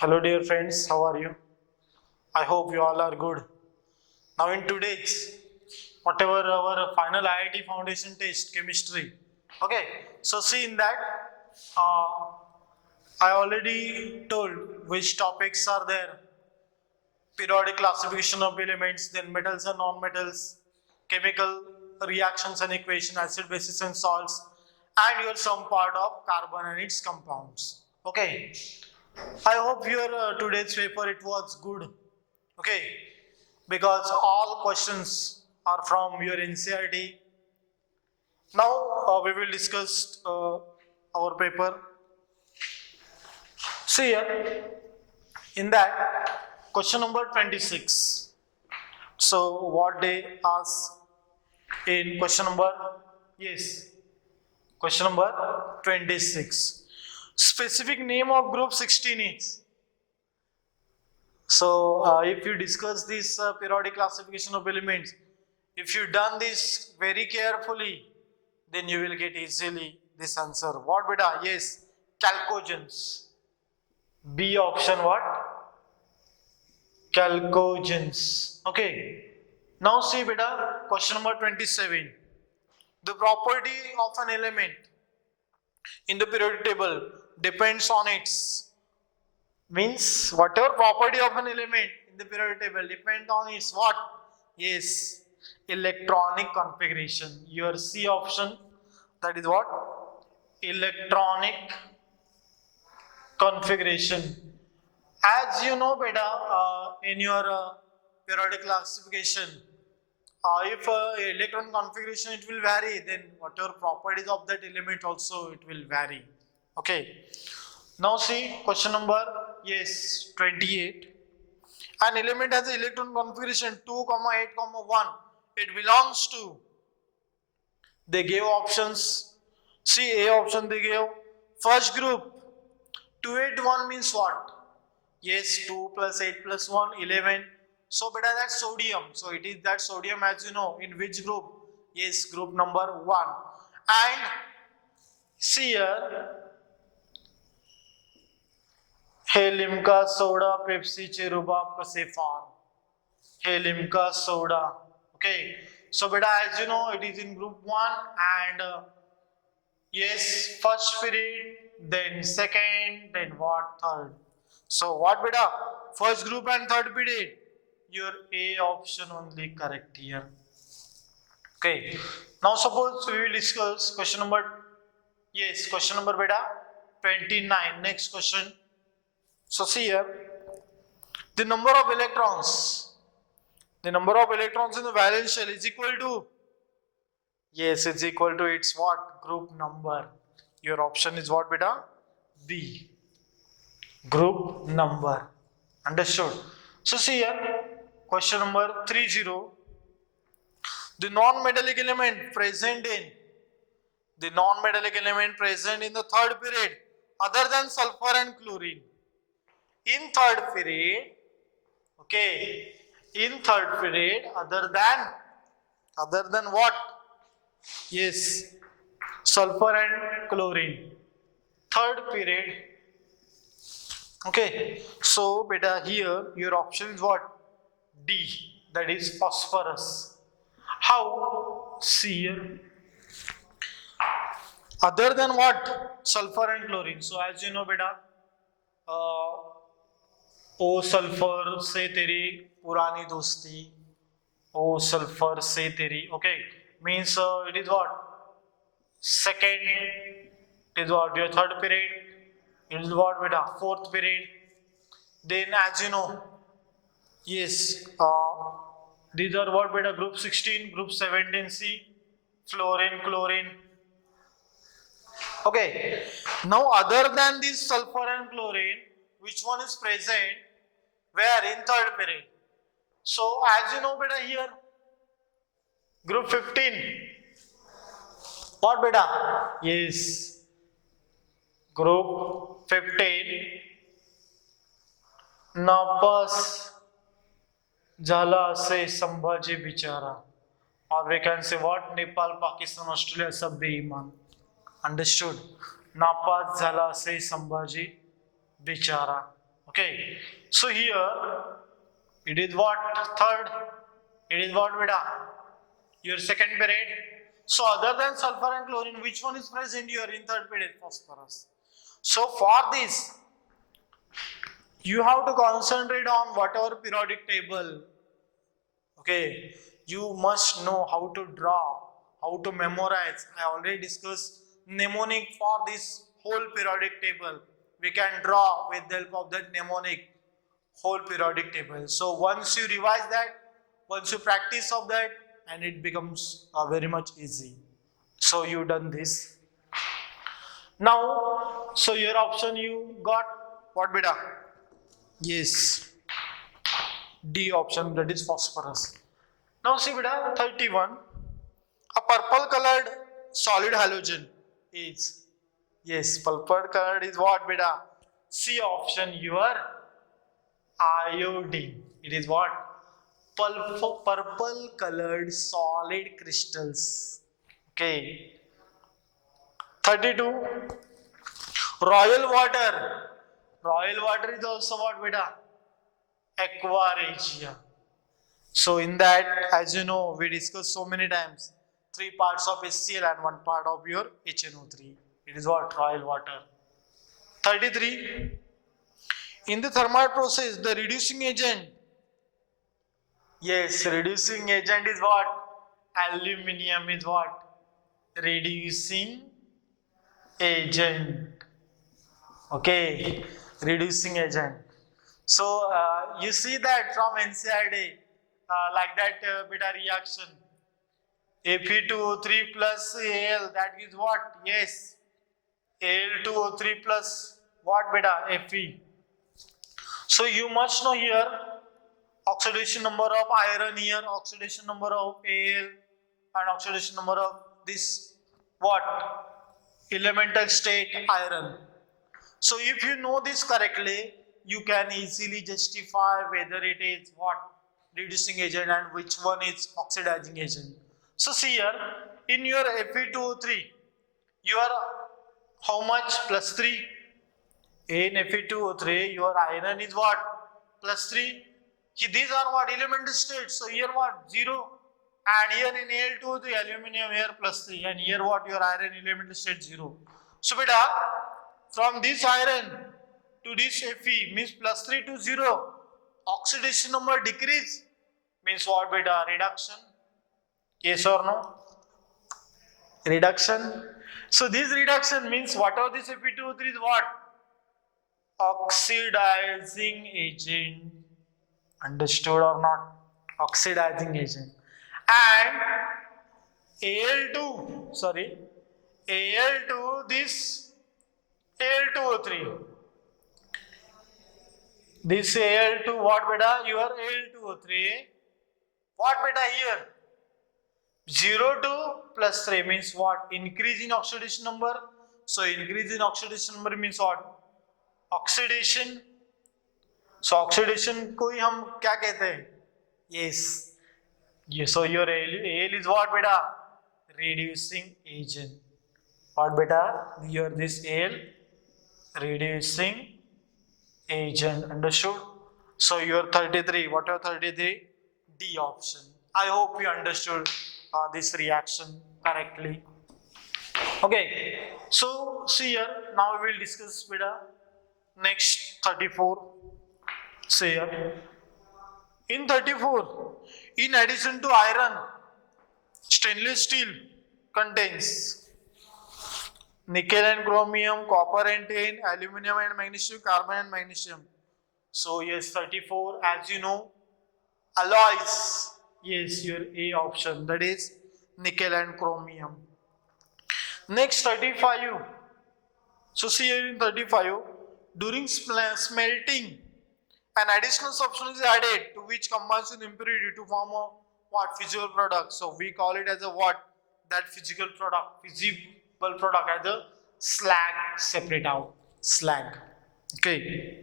Hello dear friends, how are you? I hope you all are good. Now in today's, whatever our final IIT Foundation test, chemistry. Okay, so see in that, uh, I already told which topics are there. Periodic classification of elements, then metals and non-metals, chemical reactions and equation, acid, bases and salts, and your some part of carbon and its compounds. Okay, I hope your today's paper it was good. Okay, because all questions are from your NCRT. Now we will discuss our paper. See here in that question number 26. So what they ask in question number, yes, question number 26. Specific name of group 16 is. So if you discuss this periodic classification of elements, if you done this very carefully, then you will get easily this answer. What beta? Yes, chalcogens. B option what? Chalcogens. Okay. Now see beta, question number 27. The property of an element in the periodic table depends on its, means whatever property of an element in the periodic table depend on its what? Yes, electronic configuration. Your C option, that is what? Electronic configuration. As you know beta, in your periodic classification, if electron configuration it will vary, then whatever properties of that element also it will vary. Okay. Now see question number, yes, 28. An element has an electron configuration 2, 8, 1. It belongs to, they gave options. See A option they gave. First group, 281 means what? Yes, 2 plus 8 plus 1, 11. So beta that's sodium. So it is that sodium, as you know. In which group? Yes, group number 1. And see here, हे Limca soda पेप्सीचे रुबाब कसे फार, हे Limca soda. Okay, so beta as you know it is in group 1 and yes, first period, then second, then what, third. So what beta, first group and third period, your A option only correct here. Okay, now suppose we will discuss question number, yes, question number beta 29. Next question. So see here, the number of electrons in the valence shell is equal to, yes, it's equal to its what? Group number. Your option is what beta? B. Group number. Understood? So see here, question number 30. The non-metallic element present in the third period other than sulfur and chlorine. In third period, okay, in third period other than what? Yes, sulfur and chlorine. Third period. Okay, so beta here your option is what? D, that is phosphorus. How? See here, other than what? Sulfur and chlorine. So as you know beta, ओ sulphur से तेरी पुरानी दोस्ती, ओ sulphur से तेरी. Okay, means it is what? Second, it is what? Your third period. It is what beta? Fourth period. Then as you know, yes, these are what beta? Group 16, group 17 C, fluorine, chlorine. Okay, now other than this sulfur and chlorine, which one is present? Where? In third period. So as you know beta here, group 15. What beta? Yes, group 15. Napas झाला असे संभाजी बिचारा. Or we can say what? Nepal, Pakistan, Australia सब बेईमान. Understood? नापास झाला असे संभाजी बिचारा. Okay, so here it is what? Third. It is what, beta? Your second period. So other than sulfur and chlorine, which one is present here in third period? Phosphorus. So for this, you have to concentrate on whatever periodic table. Okay, you must know how to draw, how to memorize. I already discussed mnemonic for this whole periodic table. We can draw with the help of that mnemonic whole periodic table. So once you revise that, once you practice of that, and it becomes very much easy. So you done this. Now, so your option you got what, beta? Yes, D option, that is phosphorus. Now see beta, 31. A purple colored solid halogen is, yes, purple colored is what, beta? C option, your iodine. It is what? Purple colored solid crystals. Okay. 32. Royal water. Royal water is also what, beta? Aqua regia. So in that, as you know, we discussed so many times, 3 parts of HCl and 1 part of your HNO3. It is what? Royal water. 33. In the thermal process, the reducing agent. Yes, reducing agent is what? Aluminium is what? Reducing agent. Okay, reducing agent. So you see that from NCRT, like that beta reaction. Fe2O3 plus Al, that is what? Yes, Al2O3 plus what, beta? Fe. So you must know here oxidation number of iron here, oxidation number of Al, and oxidation number of this what? Elemental state iron. So if you know this correctly, you can easily justify whether it is what? Reducing agent and which one is oxidizing agent. So see here, in your Fe2O3, you are how much? Plus 3. In Fe2O3, your iron is what? Plus 3. These are what? Elemental states. So here what? 0. And here in Al2O3, aluminum here plus 3. And here what? Your iron elemental state 0. So beta, from this iron to this Fe means plus 3 to 0. Oxidation number decrease means what, beta? Reduction. Yes or no? Reduction. So this reduction means whatever this Fe2O3 is what? Oxidizing agent. Understood or not? Oxidizing agent. And Al2, sorry, Al2, this Al2O3. This Al2, what, beta? Your Al2O3. What, beta, here? 0 to plus 3 means what? Increase in oxidation number. So increase in oxidation number means what? Oxidation. So oxidation को ही हम क्या कहते हैं? Yes. So your Al is what, beta? Reducing agent. What, beta? Your this Al, reducing agent. Understood? So your 33. What are 33? D option. I hope you understood this reaction correctly. Okay. So see here. Now we will discuss, beta. Next 34. See here. In 34, in addition to iron, stainless steel contains nickel and chromium, copper and tin, aluminum and magnesium, carbon and magnesium. So yes, 34, as you know, alloys. Yes, your A option, that is nickel and chromium. Next 35. So see here in 35, during smelting, an additional substance is added to which combines with impurity to form a what? Physical product. So we call it as a what? That physical product, visible product, as a slag. Separate out slag. Okay.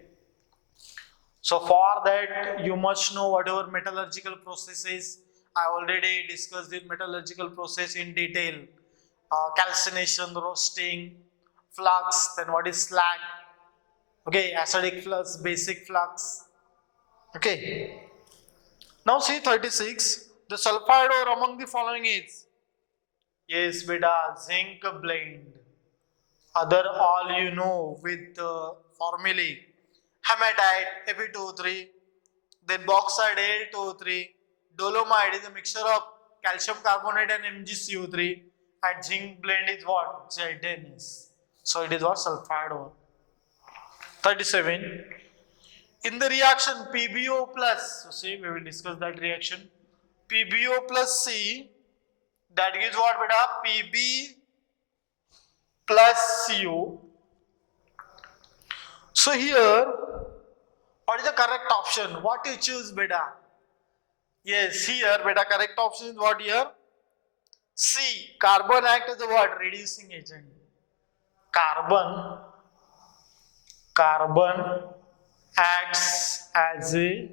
So for that you must know whatever metallurgical processes. I already discussed the metallurgical process in detail. Calcination, roasting, flux. Then what is slag? Okay, acidic flux, basic flux. Okay. Now see 36. The sulfide ore among the following is, yes, beta, zinc blend. Other all you know with formulae. Hematite, Fe2O3, then bauxite, Al2O3, dolomite is a mixture of calcium carbonate and MgCO3, and zinc blend is what? ZnS. So it is what? Sulfide ore. 37. In the reaction PbO plus, so see we will discuss that reaction. PbO plus C, that gives what beta? Pb plus CO. So here, what is the correct option? What you choose beta? Yes, here beta correct option is what here? C. Carbon act as a what? Reducing agent. Carbon acts as a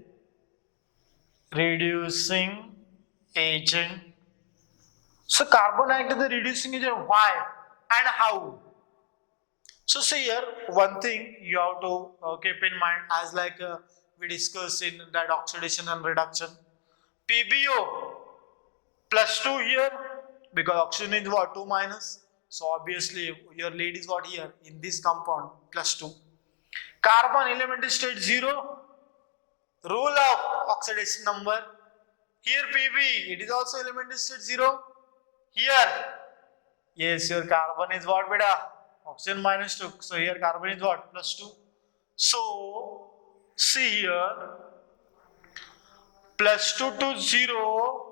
reducing agent. So carbon acts as a reducing agent. Why and how? So see here, one thing you have to keep in mind, as like we discussed in that oxidation and reduction. PbO plus 2 here, because oxygen is what? 2 minus. So obviously your lead is what here in this compound plus 2. Carbon elementary state 0. Rule of oxidation number. Here Pb, it is also elementary state 0. Here, yes, your carbon is what beta? Oxygen minus 2. So here carbon is what? Plus 2. So see here, plus 2 to 0.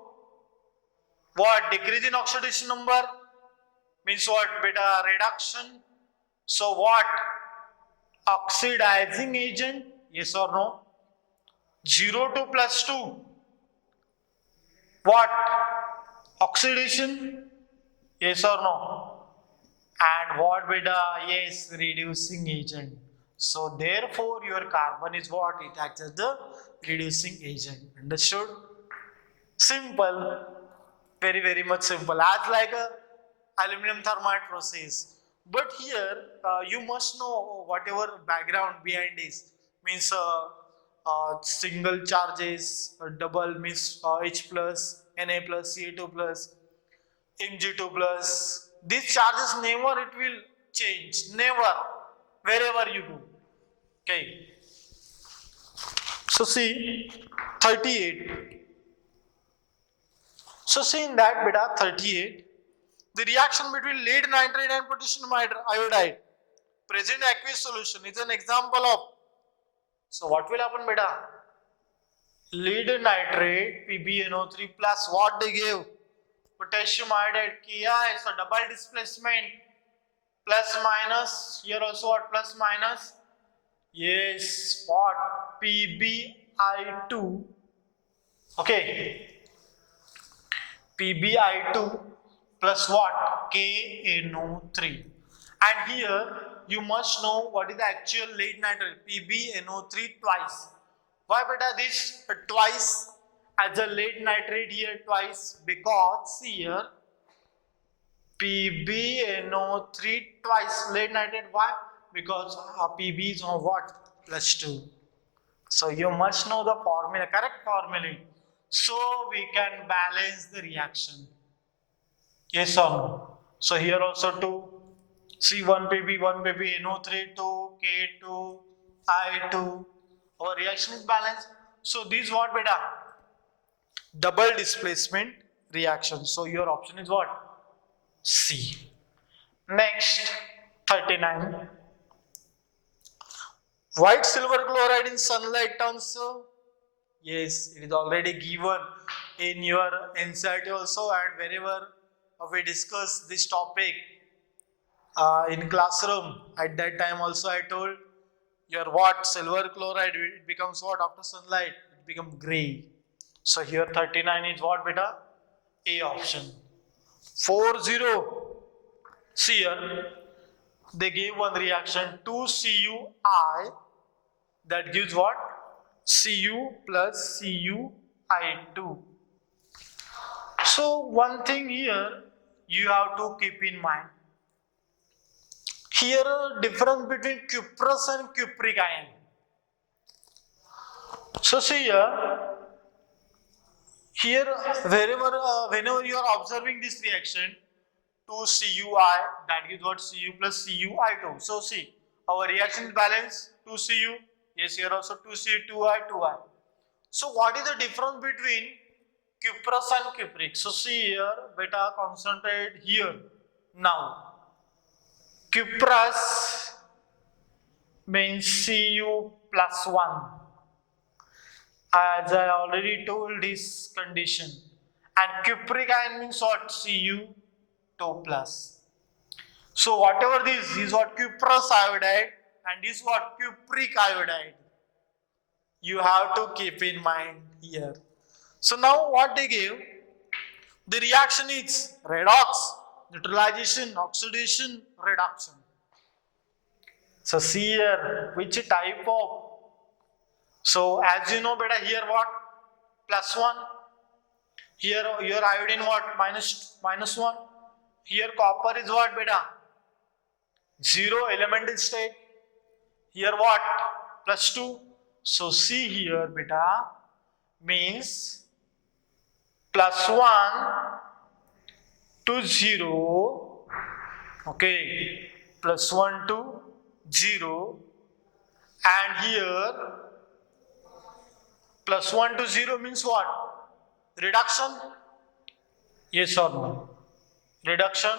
What? Decrease in oxidation number means what? Beta reduction. So what? Oxidizing agent, yes or no? 0 to plus 2. What? Oxidation, yes or no? And what beta? Yes, reducing agent. So therefore your carbon is what? It acts as the reducing agent. Understood? Simple. Very much simple. As like a aluminum thermite process. But here you must know whatever background behind is. Means single charges, double means H plus, Na plus, Ca2 plus, Mg2 plus. These charges never it will change. Never. Wherever you go. Okay. So see 38. So see in that beta 38, the reaction between lead nitrate and potassium iodide present aqueous solution is an example of. So what will happen beta? Lead nitrate PbNO3 plus what they gave? Potassium iodide Ki, so double displacement, plus minus, here also what? Plus minus, yes, what? PbI2, okay, PbI2 plus what? KNO3. And here you must know what is the actual lead nitrate, PbNO3 twice. Why beta this twice as a lead nitrate here twice? Because here PbNO3 twice lead nitrate. Why? Because Pb is on what? Plus 2. So you must know the formula, correct formula. So we can balance the reaction. Yes or no? So here also 2. C1 Pb, 1 Pb, NO3, 2, K2, I2. Our reaction is balanced. So this what beta? Double displacement reaction. So your option is what? C. Next, 39. White silver chloride in sunlight turns. Yes, it is already given in your NCERT also, and wherever we discuss this topic in classroom, at that time also I told your what? Silver chloride, it becomes what? After sunlight, it becomes grey. So here 39 is what beta? A option. 40. See here, they gave one reaction 2CuI, that gives what? Cu plus CuI2. So one thing here you have to keep in mind. Here difference between cuprous and cupric ion. So see here whenever you are observing this reaction, 2CuI, that gives what? Cu plus CuI2. So see, our reaction is balanced, 2Cu, yes, here also 2Cu, 2I, 2I. So what is the difference between cuprous and cupric? So see here, beta, concentrate here. Now, cuprous means Cu plus 1. As I already told this condition. And cupric ion means what? Cu2 plus. So whatever this is what cuprous iodide and this what cupric iodide. You have to keep in mind here. So now what they give? The reaction is redox, neutralization, oxidation, reduction. So see here which type of. So as you know beta, here what? Plus 1. Here your iodine what? Minus 1. Here copper is what beta? 0 elemental state. Here what? Plus 2. So see here beta means plus 1 to 0. Okay. Plus 1 to 0. And here plus 1 to 0 means what? Reduction? Yes or no? Reduction,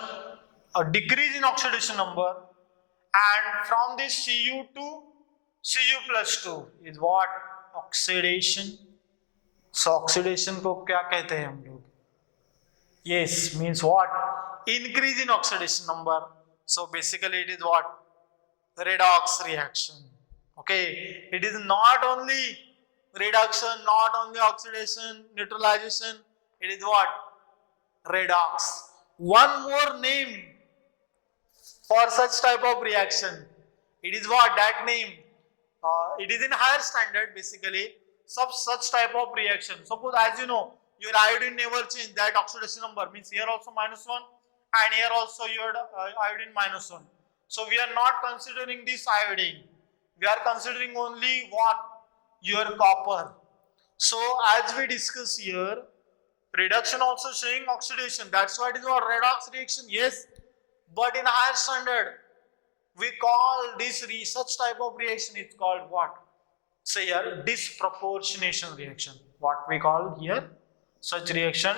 a decrease in oxidation number, and from this Cu to Cu plus 2 is what? Oxidation. So oxidation को क्या कहते हैं हम लोग? Yes, means what? Increase in oxidation number. So basically it is what? Redox reaction. Okay, it is not only reduction, not only oxidation, neutralization, it is what? Redox. One more name for such type of reaction. It is what? That name. It is in higher standard basically. Such type of reaction. Suppose as you know, your iodine never change, that oxidation number means here also minus 1 and here also your iodine minus 1. So we are not considering this iodine. We are considering only what? Your copper. So as we discuss here, reduction also showing oxidation. That's why it is what? Redox reaction. Yes, but in higher standard, we call this such type of reaction is called what? Say here, disproportionation reaction. What we call here? Such reaction,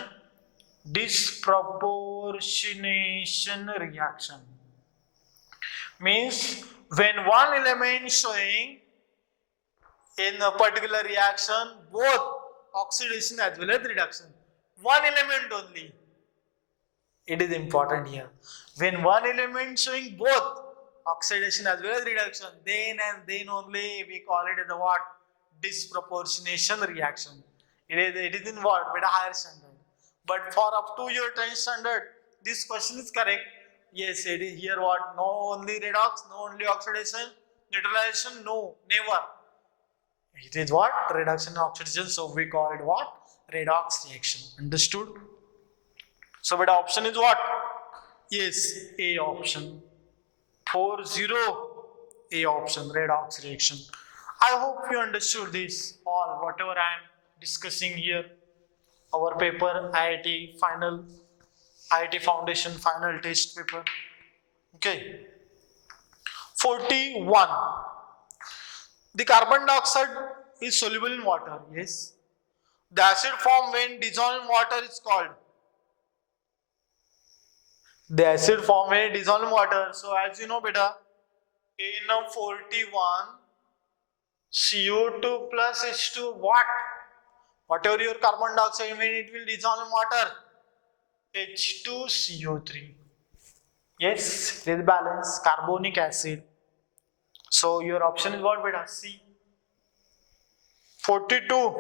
disproportionation reaction. Means when one element showing in a particular reaction both oxidation as well as reduction. One element only. It is important here. When one element showing both oxidation as well as reduction, then and then only we call it as the what? Disproportionation reaction. It is in what? With a higher standard. But for up to your 10th standard, this question is correct. Yes, it is here what? No only redox, no only oxidation, neutralization, no, never. It is what? Reduction and oxidation. So we call it what? Redox reaction. Understood? So but option is what? Yes, A option. 40, A option, redox reaction. I hope you understood this all, whatever I am discussing here. Our paper, IIT Foundation final test paper. Okay. 41. The carbon dioxide is soluble in water. Yes. The acid formed when dissolved in water is called. The acid formed when dissolved in water. So as you know beta, in 41, CO2 plus H2 what? Whatever your carbon dioxide when it will dissolve in water, H2CO3. Yes, it is balanced, carbonic acid. So your option is what beta? C. 42.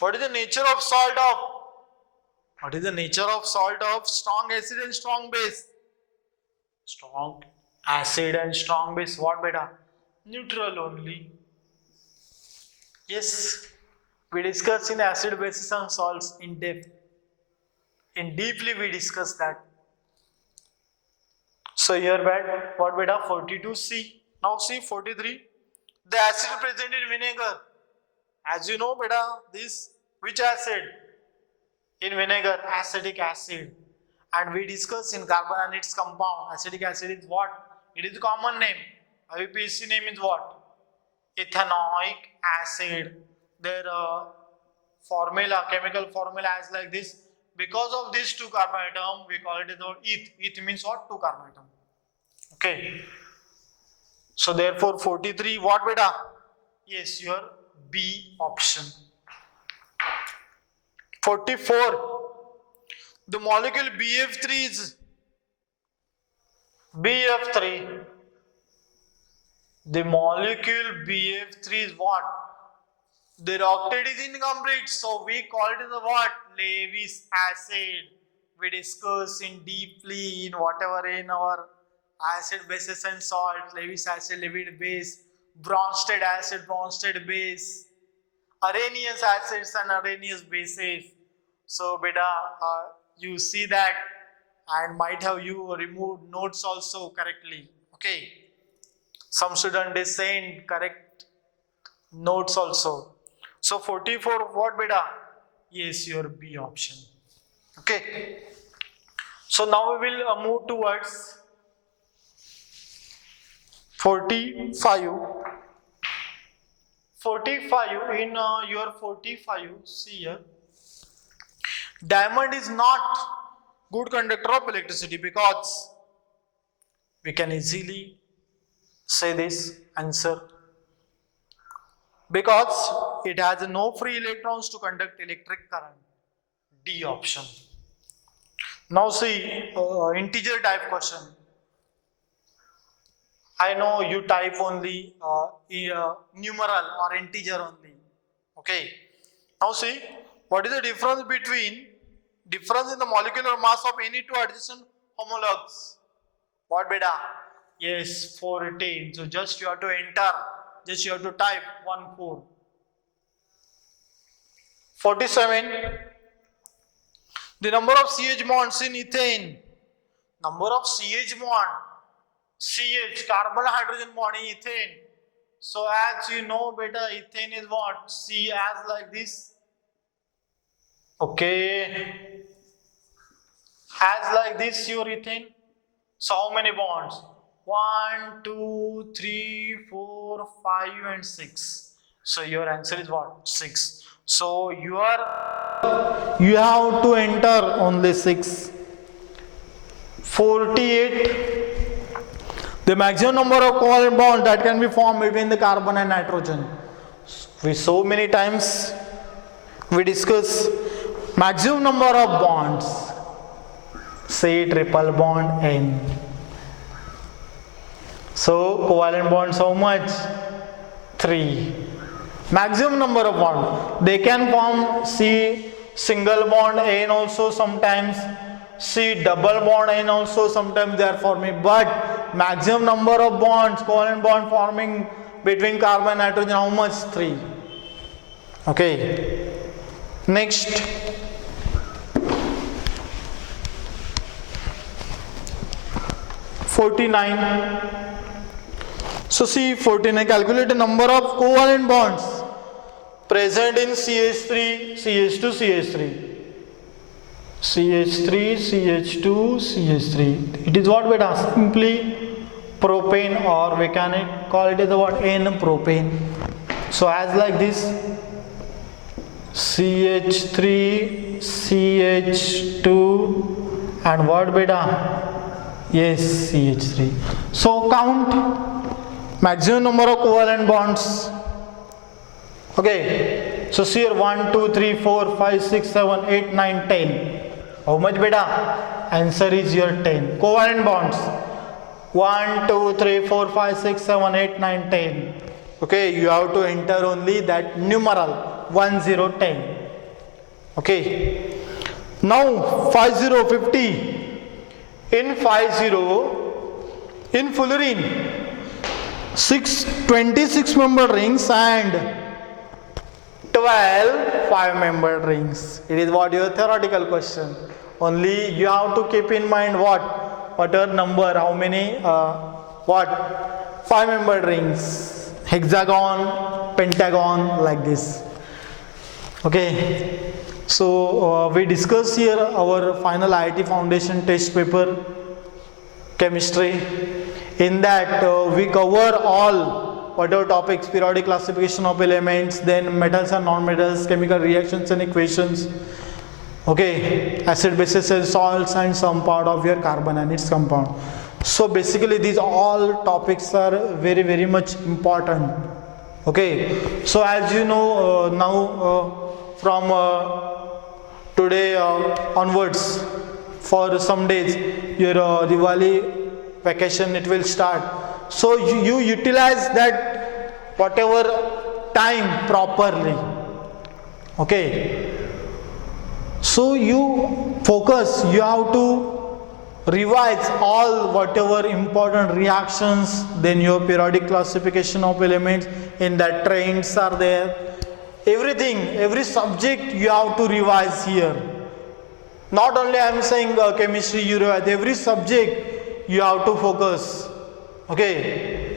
What is the nature of salt of? What is the nature of salt of strong acid and strong base? Strong acid and strong base. What beta? Neutral only. Yes. We discussed in acid, bases and salts in depth. In deeply we discussed that. So here what beta 42C. Now see 43. The acid present in vinegar. As you know beta, this which acid? In vinegar, acetic acid. And we discuss in carbon and its compound. Acetic acid is what? It is a common name. IUPAC name is what? Ethanoic acid. Their formula, chemical formula is like this. Because of these two carbon atom, we call it as eth. Eth means what? Two carbon atom. Okay. So therefore 43, what beta? Yes, your B option. 44. The molecule BF3 is BF3. The molecule BF3 is what? The octet is incomplete, so we call it as what? Lewis acid. We discuss in deeply in whatever in our acid, bases and salt. Lewis acid, Lewis base. Bronsted acid, Bronsted base. Arrhenius acids and Arrhenius bases. So beta, you see that and might have you removed notes also correctly. Okay. Some student is saying correct notes also. So 44 what beta? Yes, your B option. Okay. So now we will move towards 45. 45 in your 45, see here. Diamond is not good conductor of electricity because we can easily say this answer. Because it has no free electrons to conduct electric current. D option. Now see integer type question. I know you type only numeral or integer only. Okay. Now see what is the difference between in the molecular mass of any two adjacent homologues. What beta? Yes, 14. So just you have to enter. Just you have to type 14. 47. The number of CH bonds in ethane. Number of CH bond. CH, carbon hydrogen bond in ethane. So as you know beta, ethane is what? C as like this. Okay. As like this your ethane. So how many bonds? 1, 2, 3, 4, 5 and 6. So your answer is what? 6. So you have to enter only 6. 48. The maximum number of covalent bonds that can be formed between the carbon and nitrogen. We so many times we discuss maximum number of bonds. Say triple bond N. So covalent bonds how much? 3. Maximum number of bonds. They can form C single bond N also sometimes. C double bond N also sometimes they are forming. But maximum number of bonds, covalent bond forming between carbon and nitrogen, how much? 3. Okay. Next. (49). So see 49, calculate the number of covalent bonds present in CH3, CH2, CH3. CH3, CH2, CH3. It is what beta? Simply propane, or we can call it as what? N-propane. So as like this, CH3, CH2 and what beta? Yes, CH3. So count maximum number of covalent bonds. Okay. So see here 1, 2, 3, 4, 5, 6, 7, 8, 9, 10. How much beta? Answer is your 10. Covalent bonds. 1, 2, 3, 4, 5, 6, 7, 8, 9, 10. Okay, you have to enter only that numeral 1, 0, 10. Okay. Now 50, 50. In 50, in fullerene, 26 membered rings and 12 5-membered rings. It is what your theoretical question. Only you have to keep in mind what? whatever number, how many, what, 5-membered rings, hexagon, pentagon, like this. Okay, so we discuss here our final IIT Foundation test paper, chemistry. In that we cover all whatever topics, periodic classification of elements, then metals and non-metals, chemical reactions and equations, okay, acid, bases, and salts, and some part of your carbon and its compound. So basically these all topics are very much important. Okay, so as you know, now from today onwards, for some days your Diwali vacation it will start. So you utilize that whatever time properly. Okay, so you focus, you have to revise all whatever important reactions, then your periodic classification of elements, in that trends are there, everything, every subject you have to revise here. Not only I am saying chemistry, you revise every subject, you have to focus. Okay,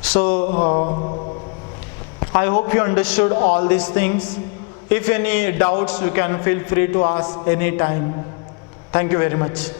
so I hope you understood all these things. If any doubts, you can feel free to ask anytime. Thank you very much.